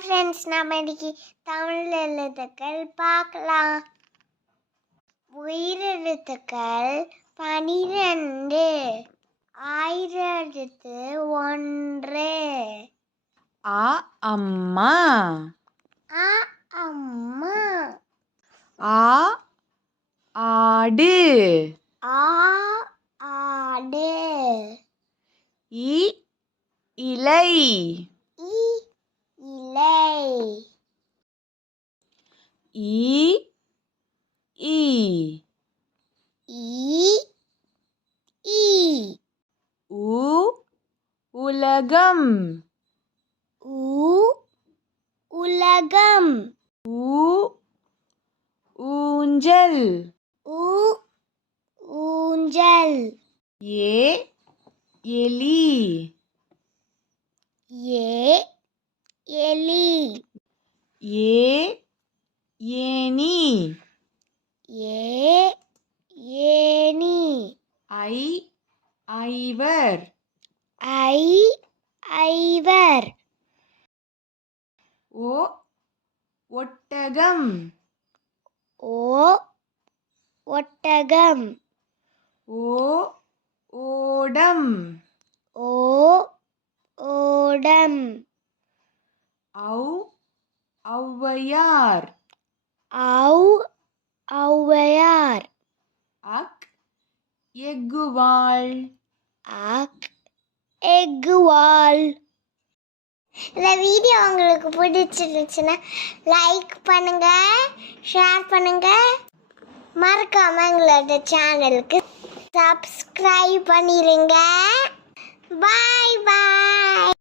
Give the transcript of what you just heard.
Friends, நம்ம இன்னைக்கு தமிழ் எழுத்துக்கள் பார்க்கலாம். உயிரெழுத்துக்கள் 12. ஆயிரெழுத்து 1. ஆ அம்மா. ஆ அம்மா. ஆ ஆடு. ஆ ஆடு. இ இலை. இ இலை. ஈ ஈ. ஈ ஈ. உ உலகம். ஊ உலகம். ஊ ஊஞ்சல். ஊ ஊஞ்சல். ஏ எலி. ஏ எலி. ஏ ஏனி. ஏ ஏனி. ஐ ஐவர். ஐ ஐவர். ஓ ஒட்டகம். ஓ ஒட்டகம். ஓ ஓடம். ஓ ஓடம். ஔ ஔவையார். ஔ ஔவையார். அக் எக்குவாள். அக் எக்குவாள். இந்த வீடியோ உங்களுக்கு பிடிச்சிருந்துச்சுன்னா லைக் பண்ணுங்க, ஷேர் பண்ணுங்க, மறக்காம எங்களோட சேனலுக்கு சப்ஸ்கிரைப் பண்ணிடுங்க. பாய் பாய்.